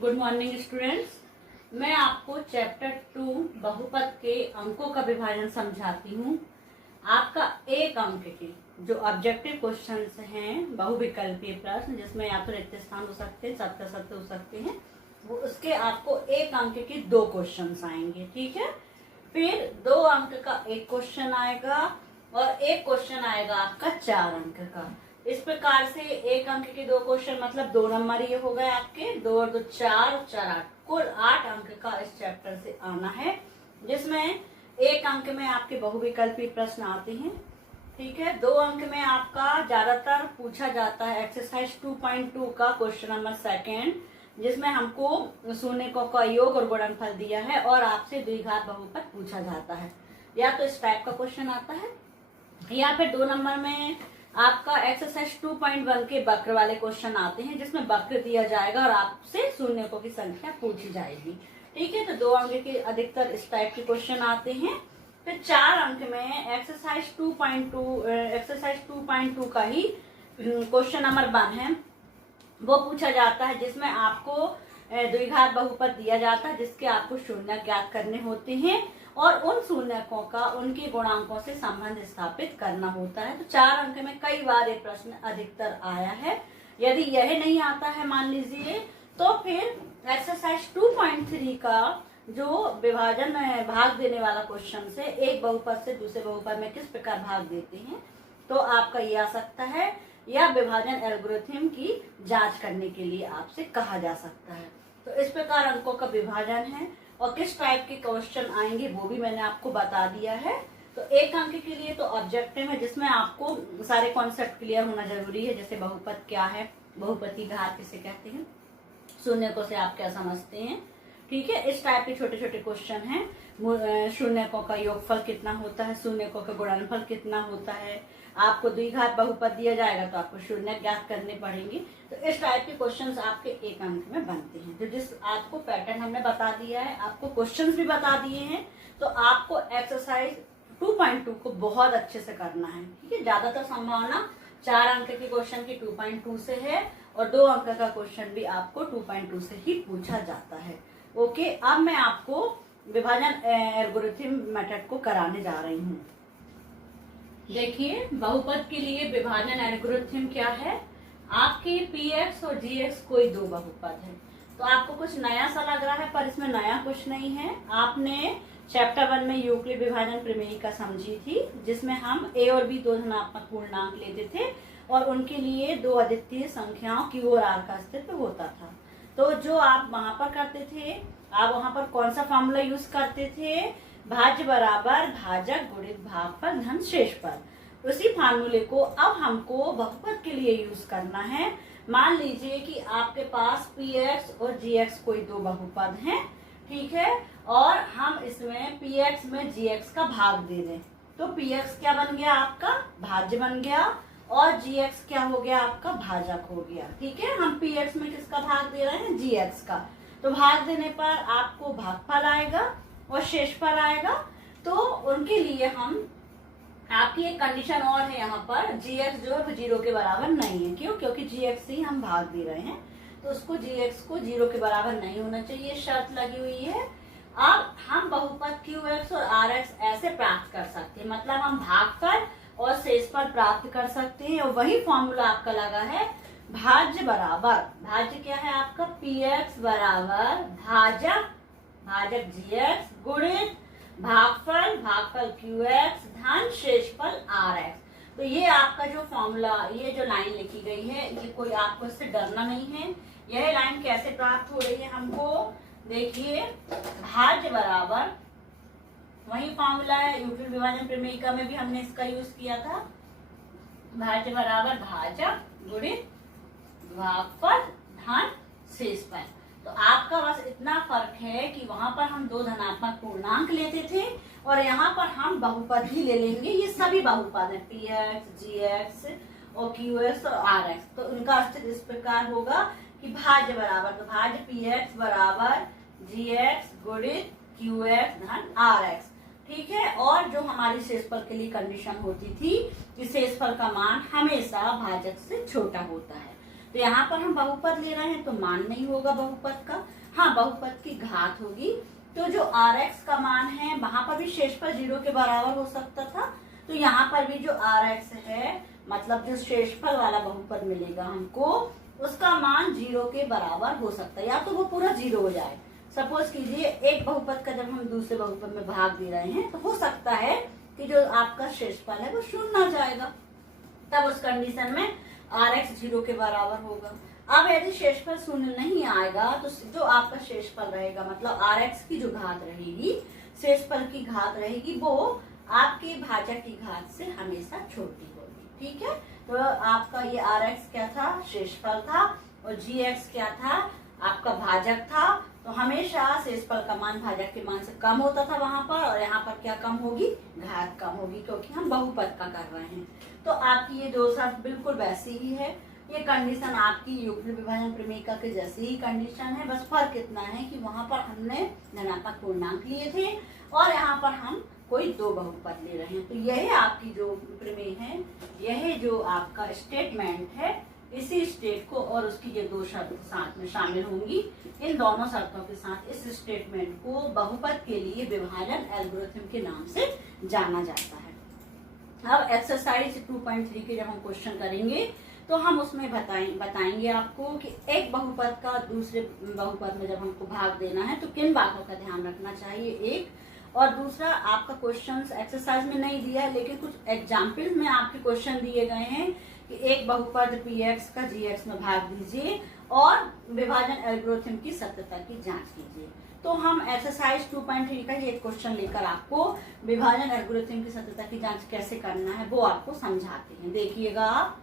Good morning students. मैं आपको chapter 2 बहुपद के अंकों का विभाजन समझाती हूँ। आपका एक अंक के जो ऑब्जेक्टिव क्वेश्चंस हैं, बहुविकल्पीय प्रश्न जिसमें या तो रिक्त स्थान हो सकते हैं, सत्य सत्य हो सकते हैं, वो उसके आपको एक अंक के 2 क्वेश्चंस आएंगे। ठीक है, फिर 2 अंक का एक क्वेश्चन आएगा और एक क्वेश्चन आएगा आपका 4 अंक का। इस प्रकार से एक अंक के 2 क्वेश्चन मतलब 2 नंबर ये हो गए आपके, 2 और 2 4 और 4 8, कुल 8 अंक का इस चैप्टर से आना है, जिसमें एक अंक में आपके बहुविकल्पी प्रश्न आते हैं। ठीक है, 2 अंक में आपका ज्यादातर पूछा जाता है एक्सरसाइज 2.2 का क्वेश्चन नंबर 2, जिसमें हमको शून्यकों का योग और गुणनफल दिया है और आपसे द्विघात बहुपद पूछा जाता है। या तो इस टाइप का क्वेश्चन आता है या फिर 2 नंबर में आपका एक्सरसाइज 2.1 के वक्र वाले क्वेश्चन आते हैं, जिसमें वक्र दिया जाएगा और आपसे शून्यकों की संख्या पूछी जाएगी। ठीक है, तो 2 अंक के अधिकतर इस टाइप के क्वेश्चन आते हैं। फिर 4 अंक में एक्सरसाइज 2.2 का ही क्वेश्चन नंबर 1 है, वो पूछा जाता है, जिसमें आपको द्विघात बहुपद दिया जाता है, जिसके आपको शून्य ज्ञात करने होते हैं और उन शून्यकों का उनके गुणांकों से संबंध स्थापित करना होता है। तो 4 अंक में कई बार ये प्रश्न अधिकतर आया है। यदि यह नहीं आता है मान लीजिए, तो फिर एक्सरसाइज 2.3 का जो विभाजन भाग देने वाला क्वेश्चन से एक बहुपद से दूसरे बहुपद में किस प्रकार भाग देते हैं, तो आपका ये आ सकता है, या विभाजन एल्गोरिथम की जांच करने के लिए आपसे कहा जा सकता है। तो इस प्रकार अंकों का विभाजन है और किस टाइप के क्वेश्चन आएंगे वो भी मैंने आपको बता दिया है। तो एक अंक के लिए तो ऑब्जेक्टिव है, जिसमें आपको सारे कॉन्सेप्ट क्लियर होना जरूरी है, जैसे बहुपद क्या है, बहुपति घात किसे कहते हैं, शून्यकों से आप क्या समझते हैं। ठीक है, इस टाइप के छोटे छोटे क्वेश्चन हैं। शून्यकों का योगफल कितना होता है, शून्यकों का गुणनफल कितना होता है, आपको द्विघात बहुपद दिया जाएगा तो आपको शून्य ज्ञात करने पड़ेंगे। तो इस टाइप के क्वेश्चंस आपके एक अंक में बनते हैं। तो जिस आपको पैटर्न हमने बता दिया है, आपको क्वेश्चंस भी बता दिए हैं, तो आपको एक्सरसाइज 2.2 को बहुत अच्छे से करना है। ठीक है, ज्यादातर संभावना 4 अंक के क्वेश्चन की 2.2 से है और 2 अंक का क्वेश्चन भी आपको 2.2 से ही पूछा जाता है। ओके, अब मैं आपको विभाजन एल्गोरिथम मेथड को कराने जा रही हूँ। देखिए, बहुपद के लिए विभाजन एल्गोरिथम क्या है। आपके px और gx कोई 2 बहुपद है, तो आपको कुछ नया सा लग रहा है, पर इसमें नया कुछ नहीं है। आपने चैप्टर 1 में यूक्लिड विभाजन प्रमेयिका समझी थी, जिसमें हम a और b 2 धनात्मक पूर्णांक लेते थे और उनके लिए 2 अद्वितीय संख्याओं q और r का अस्तित्व होता था। तो जो आप वहां पर करते थे, आप वहां पर कौन सा फॉर्मूला यूज करते थे, भाज्य बराबर भाजक गुणित भागफल धन शेषफल। उसी फार्मूले को अब हमको बहुपद के लिए यूज करना है। मान लीजिए कि आपके पास px और gx कोई 2 बहुपद हैं, ठीक है, और हम इसमें px में gx का भाग दे दें, तो px क्या बन गया, आपका भाज्य बन गया और gx क्या हो गया, आपका भाजक हो गया। ठीक है, हम px में किसका भाग दे रहे हैं, gx का, तो भाग देने पर आपको भागफल आएगा और शेषफल आएगा। तो उनके लिए हम आपकी एक कंडीशन और है, यहाँ पर gx जो है 0 के बराबर नहीं है। क्यों, क्योंकि gx से ही हम भाग दे रहे हैं, तो उसको gx को 0 के बराबर नहीं होना चाहिए, शर्त लगी हुई है। अब हम बहुपद qx और rx ऐसे प्राप्त कर सकते हैं, मतलब हम भागफल और शेषफल प्राप्त कर सकते हैं। और वही फॉर्मूला आपका लगा है, भाज्य बराबर, भाज्य क्या है आपका, px बराबर भाजक gx गुणित भागफल qx धन शेषफल rx। तो ये आपका जो फॉर्मूला, ये जो लाइन लिखी गई है, ये कोई आपको इससे डरना नहीं है। यह लाइन कैसे प्राप्त हो रही है हमको, देखिए, भाज्य बराबर, वही फॉर्मूला है, यूक्लिड विभाजन प्रमेयिका में भी हमने इसका यूज किया था, भाज्य बराबर भाजक गुणित भागफल धन शेषफल। तो आपका बस इतना फर्क है कि वहां पर हम 2 धनात्मक पूर्णांक लेते थे और यहाँ पर हम बहुपद ही ले लेंगे। ये सभी बहुपद है, px, gx और qx और rx। तो उनका अस्तित्व इस प्रकार होगा कि भाज्य बराबर, तो भाज्य px बराबर gx गुणित qx धन rx। ठीक है, और जो हमारी शेषफल के लिए कंडीशन होती थी कि शेषफल का मान हमेशा भाजक से छोटा होता है। तो यहाँ पर हम बहुपद ले रहे हैं तो मान नहीं होगा बहुपद का, हाँ बहुपद की घात होगी। तो जो Rx का मान है वहां पर भी शेषफल 0 के बराबर हो सकता था, तो यहाँ पर भी जो Rx है मतलब जो शेषफल वाला बहुपद मिलेगा हमको, उसका मान 0 के बराबर हो सकता है, या तो वो पूरा 0 हो जाए। सपोज कीजिए एक बहुपद का जब हम दूसरे बहुपद में भाग दे रहे हैं तो हो सकता है कि जो आपका शेषफल है वो शून्य आ जाएगा, तब उस कंडीशन में Rx 0 के बराबर होगा। अब यदि शेषफल शून्य नहीं आएगा तो जो आपका शेषफल रहेगा मतलब Rx की जो घात रहेगी, शेषफल की घात रहेगी, वो आपके भाजक की घात से हमेशा छोटी होगी। ठीक है, तो आपका ये Rx क्या था, शेषफल था, और Gx क्या था, आपका भाजक था। तो हमेशा शेषफल का मान भाजक के मान से कम होता था वहां पर, और यहाँ पर क्या कम होगी, घात कम होगी, क्योंकि हम बहुपद का कर रहे हैं। तो आपकी ये दो शर्त बिल्कुल वैसी ही है। ये कंडीशन आपकी युग्म विभाजन प्रमेय के जैसी ही कंडीशन है, बस फर्क इतना है कि वहां पर हमने धनात्मक पूर्णांक लिए थे और यहाँ पर हम कोई दो बहुपद ले रहे हैं। तो यह आपकी जो प्रमेय है, यह जो आपका स्टेटमेंट है, इसी स्टेट को और उसकी ये दो शर्त साथ में शामिल होंगी। इन दोनों शर्तों के साथ इस स्टेटमेंट को बहुपद के लिए विभाजन एल्गोरिथम के नाम से जाना जाता है। अब एक्सरसाइज 2.3 के जब हम क्वेश्चन करेंगे तो हम उसमें बताएंगे आपको कि एक बहुपद का दूसरे बहुपद में जब हमको भाग देना है तो किन बातों का ध्यान रखना चाहिए, एक। और दूसरा, आपका क्वेश्चन एक्सरसाइज में नहीं दिया है लेकिन कुछ एग्जाम्पल्स में आपके क्वेश्चन दिए गए हैं कि एक बहुपद px का gx में भाग दीजिए और विभाजन एल्गोरिथम की सत्यता की जांच कीजिए। तो हम एक्सरसाइज 2.3 का ये क्वेश्चन लेकर आपको विभाजन एल्गोरिथम की सत्यता की जांच कैसे करना है वो आपको समझाते हैं। देखिएगा आप,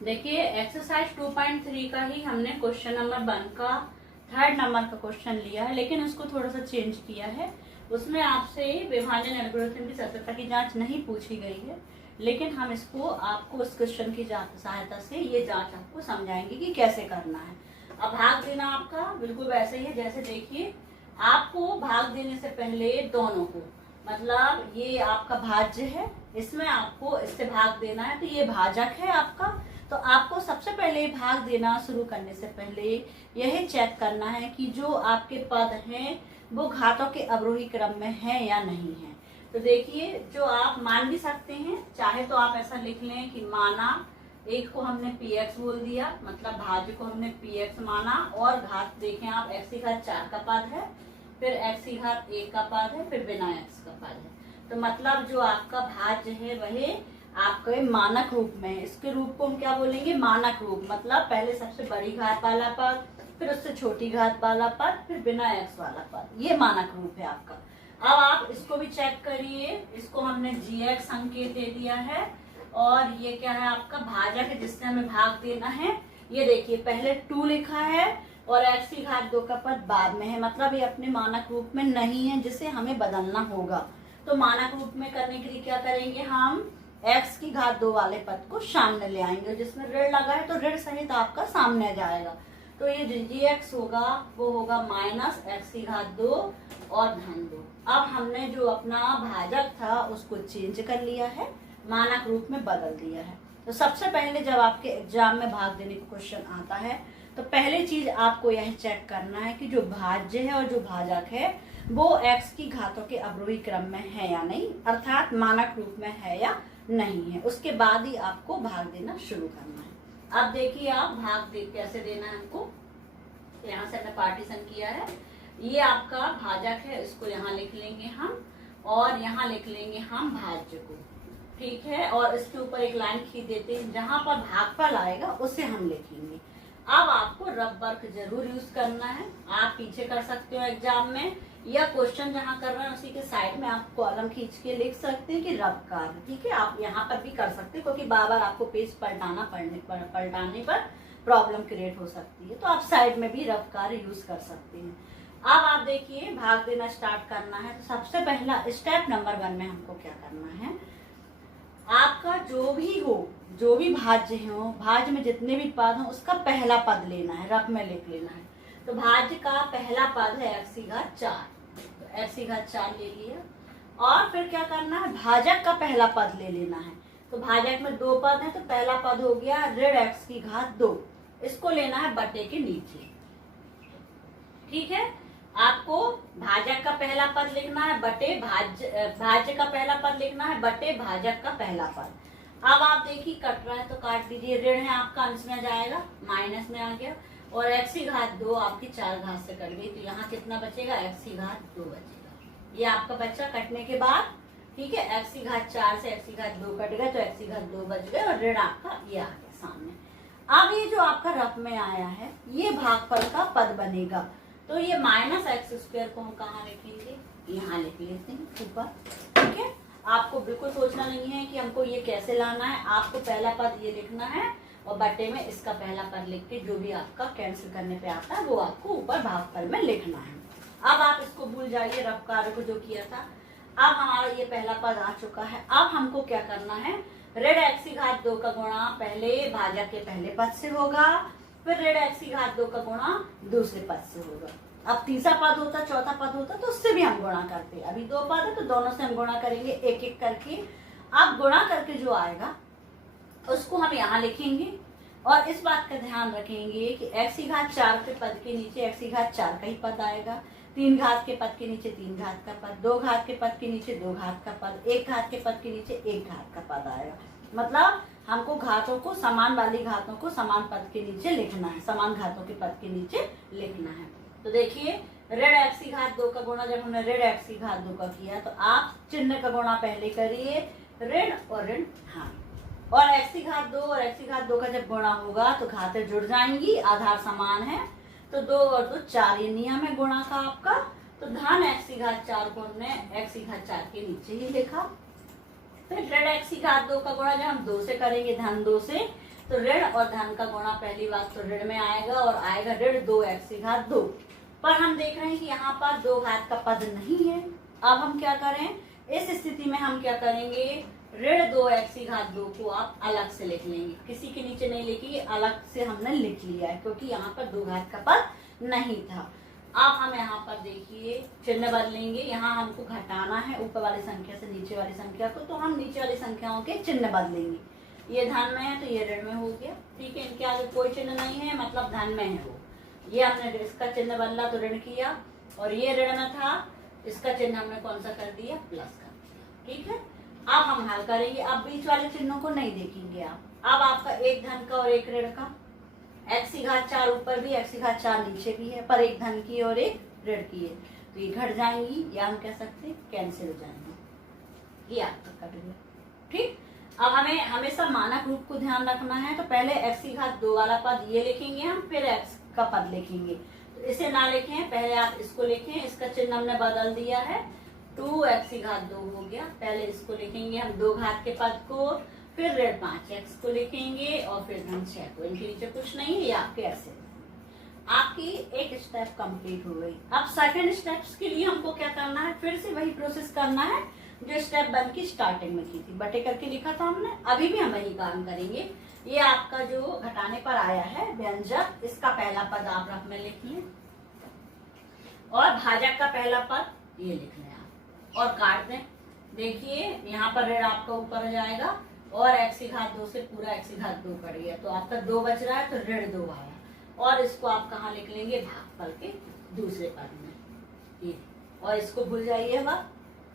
देखिए एक्सरसाइज 2.3 का ही हमने क्वेश्चन नंबर 1 का 3rd नंबर का क्वेश्चन लिया है, लेकिन उसको थोड़ा सा चेंज किया है। उसमें आपसे विभाजन एल्गोरिथम की सत्यता की जांच नहीं पूछी गई है, लेकिन हम इसको आपको उस क्वेश्चन की सहायता से ये जांच आपको समझाएंगे कि कैसे करना है। अब भाग देना आपका बिल्कुल वैसे ही है जैसे, देखिए आपको भाग देने से पहले दोनों को, मतलब ये आपका भाज्य है, इसमें आपको इससे भाग देना है, तो ये भाजक है आपका। तो आपको सबसे पहले भाग देना शुरू करने से पहले यह चेक करना है कि जो आपके पद हैं वो घातों के अवरोही क्रम में है या नहीं है। तो देखिए, जो आप मान भी सकते हैं, चाहे तो आप ऐसा लिख लें कि माना, एक को हमने px बोल दिया, मतलब भाज्य को हमने px माना, और घात देखें आप x की घात 4 का पद है, फिर x की घात 1 का पद है, फिर बिना x का पद है। तो मतलब जो आपका भाज्य है वह आपके मानक रूप में है। इसके रूप को हम क्या बोलेंगे, मानक रूप, मतलब पहले सबसे बड़ी घात वाला पद, फिर उससे छोटी घात वाला पद, फिर बिना x वाला पद, ये मानक रूप है आपका। अब आप इसको भी चेक करिए, इसको हमने gx संकेत दे दिया है, और ये क्या है आपका भाजक है जिससे हमें भाग देना है। ये देखिए पहले 2 लिखा है और x की घात 2 का पद बाद में है, मतलब ये अपने मानक रूप में नहीं है, जिसे हमें बदलना होगा। तो मानक रूप में करने के लिए क्या करेंगे, हम x की घात 2 वाले पद को सामने ले आएंगे, जिसमें ऋण लगा है तो ऋण सहित आपका सामने आ जाएगा। तो ये gx होगा वो होगा माइनस x की घात 2 और धन 2। अब हमने जो अपना भाजक था उसको चेंज कर लिया है, मानक रूप में बदल दिया है। तो सबसे पहले जब आपके एग्जाम में भाग देने का क्वेश्चन आता है तो पहली चीज आपको यह चेक करना है कि जो भाज्य है और जो भाजक है वो x की घातों के अवरोही क्रम में है या नहीं, अर्थात मानक रूप में है या नहीं है। उसके बाद ही आपको भाग देना शुरू करना है। अब देखिए आप भाग कैसे देना है हमको। यहाँ से हमने पार्टीशन किया है, ये आपका भाजक है, इसको यहाँ लिख लेंगे हम, और यहाँ लिख लेंगे हम भाज्य को, ठीक है। और इसके ऊपर एक लाइन खींच देते हैं, जहां पर भागफल आएगा उसे हम लिखेंगे। अब आपको रब वर्क जरूर यूज करना है, आप पीछे कर सकते हो एग्जाम में, या क्वेश्चन जहां कर रहे हैं उसी के साइड में आप कॉलम खींच के लिख सकते हैं कि रब कार्य, ठीक है। आप यहाँ पर भी कर सकते हैं, क्योंकि बार बार आपको पेज पलटाने पर प्रॉब्लम क्रिएट हो सकती है, तो आप साइड में भी रब कार्य यूज कर सकते हैं। अब आप देखिए भाग देना स्टार्ट करना है, तो सबसे पहला स्टेप नंबर 1 में हमको क्या करना है, आपका जो भी भाज्य हो, भाज्य में जितने भी पद हो उसका पहला पद लेना है, रफ में लिख लेना है। तो भाज्य का पहला पद है x की घात 4, तो x की घात 4 ले लिया। और फिर क्या करना है, भाजक का पहला पद ले लेना है, तो भाजक में 2 पद है, तो पहला पद हो गया ऋण x की घात 2, इसको लेना है बटे के नीचे। ठीक है, आपको भाजक का पहला पद लिखना है बटे भाज्य का पहला पद लिखना है बटे भाजक का पहला पद। अब आप देखिए कट रहा है तो काट दीजिए, ऋण है आपका अंश में जाएगा, माइनस में आ गया, और x की घात 2 आपकी 4 घात से कट गई, तो यहाँ कितना बचेगा, x की घात 2 बचेगा। ये आपका बच्चा कटने के बाद, ठीक है, x की घात 4 से x की घात 2 कट गए, तो x की घात 2 बच गए, और ऋण आपका ये आ गया सामने। अब ये जो आपका रफ में आया है ये भागफल का पद बनेगा, तो ये माइनस एक्स स्क्वायर को हम कहाँ लिखेंगे, यहाँ लिख लेते हैं ऊपर। ठीक है, आपको बिल्कुल सोचना नहीं है कि हमको ये कैसे लाना है, आपको पहला पद ये लिखना है और बटे में इसका पहला पद लिख के जो भी आपका कैंसिल करने पे आता है वो आपको ऊपर भागफल में लिखना है। अब आप इसको भूल जाइए रफ कार्य को जो किया था। अब हमारा ये पहला पद आ चुका है। अब हमको क्या करना है, ऋण x की घात 2 का गुणा पहले भाजक के पहले पद से होगा, फिर ऋण x की घात 2 का गुणा दूसरे पद से होगा। अब तीसरा पद होता, चौथा पद होता तो उससे भी हम गुणा करते, अभी 2 पद है तो दोनों से हम गुणा करेंगे एक एक करके। अब गुणा करके जो आएगा उसको हम यहाँ लिखेंगे, और इस बात का ध्यान रखेंगे कि x की घात 4 के पद के नीचे x की घात 4 का ही पद आएगा, 3 घात के पद के नीचे 3 घात का पद, 2 घात के पद के नीचे 2 घात का पद, 1 घात के पद के नीचे 1 घात का पद आएगा। मतलब हमको घातों को, समान वाली घातों को समान पद के नीचे लिखना है, समान घातों के पद के नीचे लिखना है। तो देखिए ऋण x की घात 2 का गुणा, जब हमने ऋण x की घात 2 का किया तो आप चिन्ह का गुणा पहले करिए, ऋण और ऋण, हाँ, और x की घात 2 और x की घात 2 का जब गुणा होगा तो घातें जुड़ जाएंगी, आधार समान है, तो 2 और 2 4, ये नियम है गुणा का आपका। तो धन x की घात 4 को हमने x की घात 4 के नीचे ही लिखा। फिर ऋण x की घात 2 का गुणा जब हम 2 से करेंगे, धन 2 से, तो ऋण और धन का गुणा पहली बात तो ऋण में आएगा और आएगा ऋण 2x की घात 2। पर हम देख रहे हैं कि यहाँ पर 2 घात का पद नहीं है। अब हम क्या करें, इस स्थिति में हम क्या करेंगे, ऋण 2x की घात 2 को आप अलग से लिख लेंगे, किसी के नीचे नहीं लिखिए, अलग से हमने लिख लिया है क्योंकि यहाँ पर 2 घात का पद नहीं था। अब हम यहाँ पर देखिए चिन्ह बदलेंगे, यहाँ हमको घटाना है ऊपर वाली संख्या से नीचे वाली संख्या को, तो हम नीचे वाली संख्याओं के चिन्ह बदलेंगे। ये धन में है तो ये ऋण में हो गया, ठीक है, इनके आगे कोई चिन्ह नहीं है, मतलब धन में है वो, ये हमने इसका चिन्ह बदला तो ऋण किया, और ये ऋण में था, इसका चिन्ह हमने कौन सा कर दिया, प्लस कर दिया। ठीक है, अब हम हल करेंगे, अब बीच वाले चिन्हों को नहीं देखेंगे आप। अब आपका एक धन का और एक ऋण का, x की घात 4 ऊपर भी, x की घात 4 नीचे भी है, पर एक धन की और एक ऋण की है, तो ये घट जाएंगी, या हम कह सकते हैं कैंसिल हो जाएंगे, ये आपका कट गया। ठीक, अब हमें हमेशा मानक रूप को ध्यान रखना है, तो पहले x की घात 2 वाला पद ये लिखेंगे हम, फिर x का पद लिखेंगे, तो इसे ना लिखें, पहले आप इसको लिखें, इसका चिन्ह हमने बदल दिया है, 2x की घात 2 हो गया, पहले इसको लिखेंगे हम 2 घात के पद को, फिर ऋण 5x को लिखेंगे, और फिर धन 6 को, इनके नीचे कुछ नहीं है, ये आपके ऐसे। आपकी एक स्टेप कंप्लीट हो गई। अब सेकंड स्टेप्स के लिए हमको क्या करना है, फिर से वही प्रोसेस करना है जो स्टेप 1 की स्टार्टिंग में की थी, बटे करके लिखा था हमने, अभी भी हम वही काम करेंगे। ये आपका जो घटाने पर आया है व्यंजक, इसका पहला पद आप रफ में लिख लें, और भाजक का पहला पद ये लिख लें आप, और काट दें। देखिए यहाँ पर ऋण आपका ऊपर आ जाएगा, और x की घात 2 से पूरा x की घात 2 कट गया, तो आपका 2 बच रहा है, तो ऋण 2 आया, और इसको आप कहाँ लिख लेंगे, भागफल के दूसरे पद में, ये, और इसको भूल जाइए।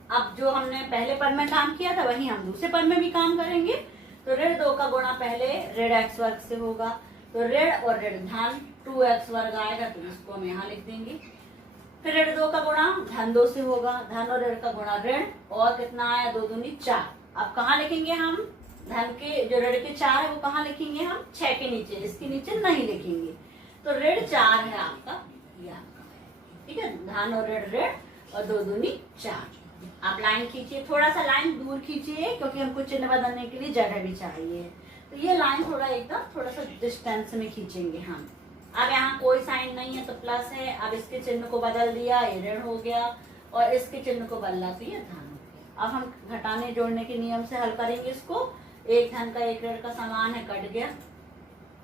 अब जो हमने पहले पद में काम किया था वही हम दूसरे पद में भी काम करेंगे। तो ऋण 2 का गुणा पहले ऋण x वर्ग से होगा, तो ऋण और ऋण धन 2x वर्ग आएगा, तो इसको हम यहाँ लिख देंगे। फिर ऋण 2 का गुणा धन 2 से होगा, धन और ऋण का गुणा ऋण, और कितना आया, 2 दूनी 4। अब कहाँ लिखेंगे हम, धन के जो ऋण के 4 है वो कहाँ लिखेंगे हम, 6 के नीचे, इसके नीचे नहीं लिखेंगे, तो ऋण 4 है आपका, ये आपका, ठीक है, धन और ऋण, और 2 दूनी 4। आप लाइन खींचिए, थोड़ा सा लाइन दूर खींचिए क्योंकि हमको चिन्ह बदलने के लिए जगह भी चाहिए, तो ये लाइन थोड़ा एकदम थोड़ा सा डिस्टेंस में खींचेंगे हम। अब यहाँ कोई साइन नहीं है तो प्लस है, अब इसके चिन्ह को बदल दिया, ये ऋण हो गया, और इसके चिन्ह को बदला तो ये धन हो गया। अब हम घटाने जोड़ने के नियम से हल करेंगे इसको, एक धन का एक ऋण का समान है, कट गया,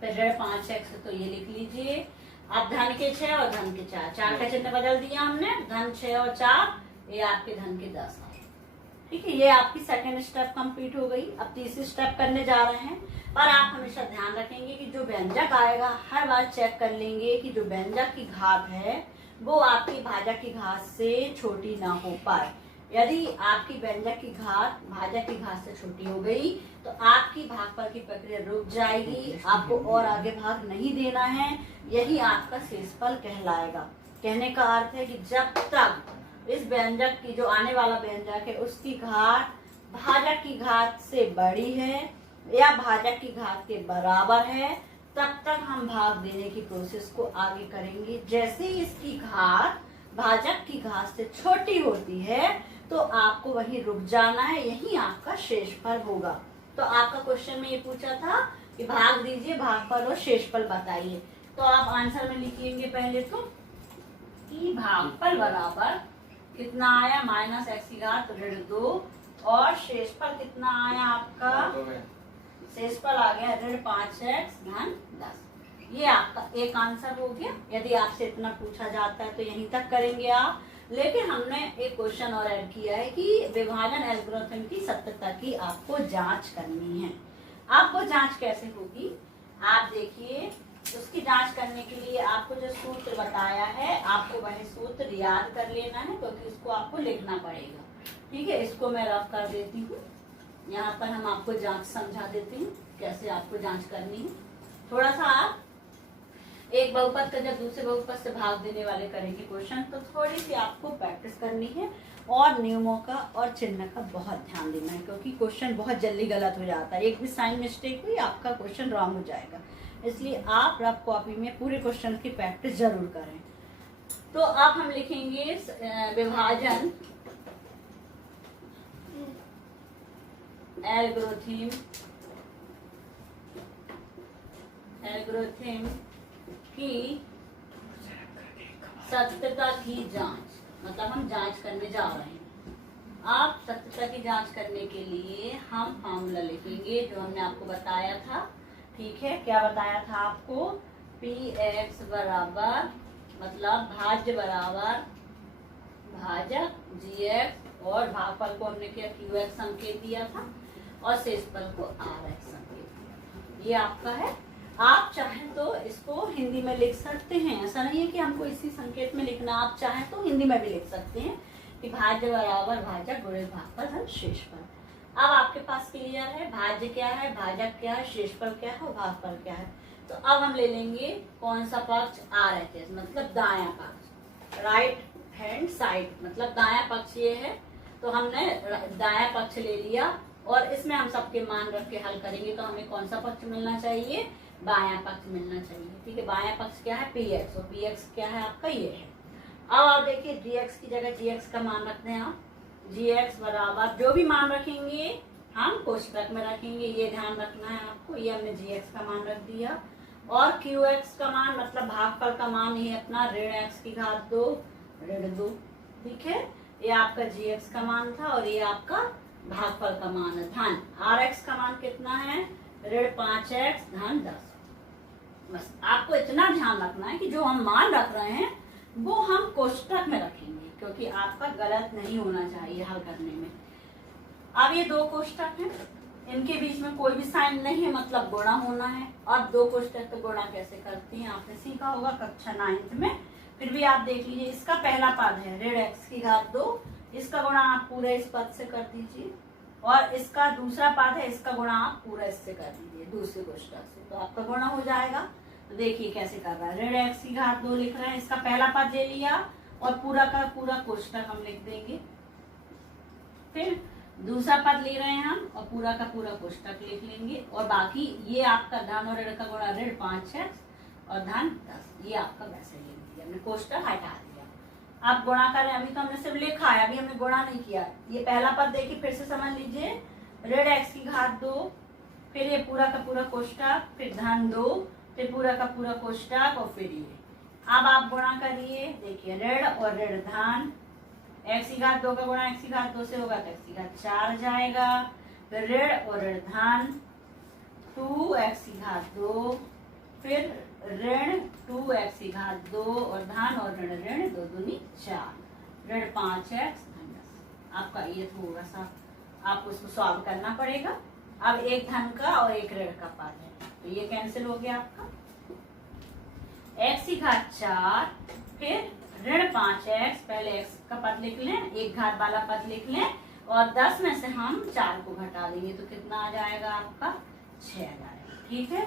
फिर ऋण 5x, तो ये लिख लीजिए। अब धन के 6 और धन के 4, 4 का चिन्ह बदल दिया हमने, धन 6 और 4, ये आपके धन के 10 आए। ठीक है, ये आपकी सेकेंड स्टेप कंप्लीट हो गई। अब तीसरी स्टेप करने जा रहे हैं। पर आप हमेशा ध्यान रखेंगे कि जो व्यंजक आएगा हर बार चेक कर लेंगे कि जो व्यंजक की घात है वो आपकी भाजक की घात से छोटी ना हो पाए। यदि आपकी व्यंजक की घात भाजक की घात से छोटी हो गई तो आपकी भागफल की प्रक्रिया रुक जाएगी, आपको और आगे भाग नहीं देना है। यही आपका शेषफल कहलाएगा। कहने का अर्थ है कि जब तक इस व्यंजक की जो आने वाला व्यंजक है उसकी घात भाजक की घात से बड़ी है या भाजक की घात के बराबर है, तब तक हम भाग देने की प्रोसेस को आगे करेंगे। जैसे ही इसकी घात भाजक की घात से छोटी होती है तो आपको वहीं रुक जाना है, यही आपका शेषफल होगा। तो आपका क्वेश्चन में ये पूछा था कि भाग दीजिए, भागफल और शेषफल बताइए। तो आप आंसर में लिखिएंगे पहले तो कि भागफल बराबर कितना आया माइनस एक्स की घात ऋण 2 और शेषफल कितना आया आपका, शेषफल आ गया ऋण 5x धन 10। ये आपका एक आंसर हो गया। यदि आपसे इतना पूछा जाता है तो यहीं तक करेंगे आप। लेकिन हमने एक क्वेश्चन और ऐड किया है कि विभाजन एल्गोरिथम की सत्यता की आपको जांच करनी है। आपको जांच कैसे होगी आप देखिए। उसकी जांच करने के लिए आपको जो सूत्र बताया है आपको वह सूत्र याद कर लेना है, क्योंकि उसको आपको लिखना पड़ेगा। ठीक है, इसको मैं रफ कर देती हूँ। यहाँ पर हम आपको जांच समझा देते हैं कैसे आपको जांच करनी है। थोड़ा सा आप एक बहुपद का जब दूसरे बहुपद से भाग देने वाले करेंगे क्वेश्चन तो थोड़ी सी आपको प्रैक्टिस करनी है और नियमों का और चिन्ह का बहुत ध्यान देना है, क्योंकि क्वेश्चन बहुत जल्दी गलत हो जाता है। एक भी साइन मिस्टेक हुई आपका क्वेश्चन रॉन्ग हो जाएगा। इसलिए आप रफ कॉपी में पूरे क्वेश्चन की प्रैक्टिस जरूर करें। तो अब हम लिखेंगे विभाजन एल्गोरिथम की सत्यता की जांच, मतलब हम जांच करने जा रहे हैं। आप सत्यता की जांच करने के लिए हम फॉर्मूला लिखेंगे जो हमने आपको बताया था। ठीक है, क्या बताया था आपको, px बराबर मतलब भाज्य बराबर भाजक gx और भागफल को हमने क्या qx संकेत दिया था और शेषफल को rx संकेत दिया। ये आपका है। आप चाहें तो इसको हिंदी में लिख सकते हैं, ऐसा नहीं है कि हमको इसी संकेत में लिखना। आप चाहें तो हिंदी में भी लिख सकते हैं कि भाज्य बराबर भाजक गुणित भागफल धन शेषफल। अब आपके पास क्लियर है भाज्य क्या है, भाजक क्या है, शेषफल क्या है और भागफल क्या है। तो अब हम ले लेंगे कौन सा पक्ष, RHS मतलब दायां पक्ष, राइट हैंड साइड मतलब दायां पक्ष ये है। तो हमने दायां पक्ष ले लिया और इसमें हम सबके मान रख के हल करेंगे। तो हमें कौन सा पक्ष मिलना चाहिए, बायां पक्ष मिलना चाहिए। ठीक है, बायां पक्ष क्या है px और px क्या है आपका ये है। अब आप देखिए gx की जगह gx का मान रखते हैं आप। gx बराबर जो भी मान रखेंगे हम कोष्ठक में रखेंगे, ये ध्यान रखना है आपको। ये हमने gx का मान रख दिया और qx का मान मतलब भागफल का मान ये अपना ऋण x की घात 2 ऋण 2। ठीक है, ये आपका gx का मान था और ये आपका भागफल का मान है। धन rx का मान कितना है, ऋण 5x धन 10। बस आपको इतना ध्यान रखना है कि जो हम मान रख रहे हैं वो हम कोष्ठक में रखेंगे, क्योंकि आपका गलत नहीं होना चाहिए हल करने में। अब ये दो कोष्ठक हैं, इनके बीच में कोई भी साइन नहीं है, मतलब गुणा होना है। अब दो कोष्ठक तो गुणा कैसे करते हैं आपने सीखा होगा कक्षा 9th में। फिर भी आप देख लीजिए, इसका पहला पद है ऋण x की घात 2, इसका गुणा आप पूरे इस पद से कर दीजिए और इसका दूसरा पद है इसका गुणा आप पूरा इससे कर दीजिए दूसरे कोष्ठक से, तो आपका गुणा हो जाएगा। तो देखिए कैसे कर रहा है, ऋण x की घात 2 लिख रहे हैं, इसका पहला पद ले लिया और पूरा का पूरा कोष्ठक हम लिख देंगे। फिर दूसरा पद ले रहे हैं हम और पूरा का पूरा कोष्ठक लिख लेंगे और बाकी ये आपका धन और ऋण का गुणा ऋण 5x और धन 10, ये आपका वैसे लिख दिया हमने, कोष्ठक हटा दिया। अब गुणा करें, अभी तो हमने सिर्फ लिखा है, अभी हमने गुणा नहीं किया। ये पहला पद देखिए फिर से समझ लीजिए, ऋण x की घात 2, फिर ये पूरा का पूरा कोष्ठक, फिर धन 2, फिर पूरा का पूरा कोष्ठक और फिर ये। अब आप गुणा करिए, देखिए ऋण और ऋण धन, x की घात 2 का गुणा x की घात 2 से होगा तो x की घात 4 जाएगा। फिर ऋण और ऋण धन 2x की घात 2, फिर ऋण 2x की घात 2 और धन और ऋण ऋण 2 दूनी 4, ऋण 5x धन 10। आपका ये थोड़ा सा आपको इसको सॉल्व करना पड़ेगा। अब एक धन का और एक ऋण का पद है, तो ये कैंसिल हो गया आपका। x की घात 4 फिर ऋण 5x, पहले x का पद लिख लें, एक घात वाला पद लिख लें और 10 में से हम 4 को घटा देंगे तो कितना आ जाएगा आपका 6 आ जाएगा। ठीक है,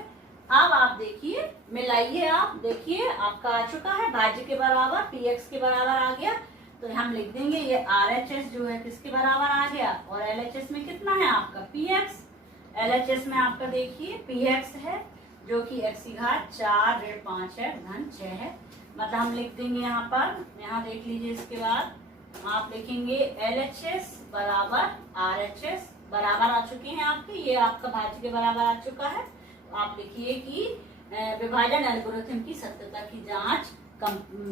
अब आप देखिए, मिलाइए, आप देखिए आपका आ चुका है भाज्य के बराबर, px के बराबर आ गया। तो हम लिख देंगे ये RHS जो है किसके बराबर आ गया, और LHS में कितना है आपका px। LHS में आपका देखिए px है जो कि x की घात 4 ऋण 5 है धन 6 है। मतलब हम लिख देंगे यहाँ पर, यहाँ देख लीजिए, इसके बाद आप लिखेंगे LHS बराबर RHS बराबर आ चुके हैं आपके, ये आपका भाज्य के बराबर आ चुका है। तो आप लिखिए कि विभाजन एल्गोरिथम की सत्यता की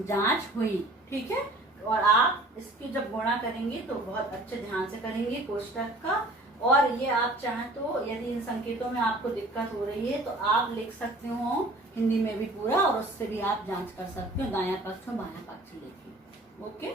जांच हुई। ठीक है, और आप इसकी जब गुणा करेंगे तो बहुत अच्छे ध्यान से करेंगे कोष्टक का। और ये आप चाहें तो यदि इन संकेतों में आपको दिक्कत हो रही है तो आप लिख सकते हो हिंदी में भी पूरा, और उससे भी आप जांच कर सकते हो, दायां पक्ष और बायां पक्ष लेके। ओके।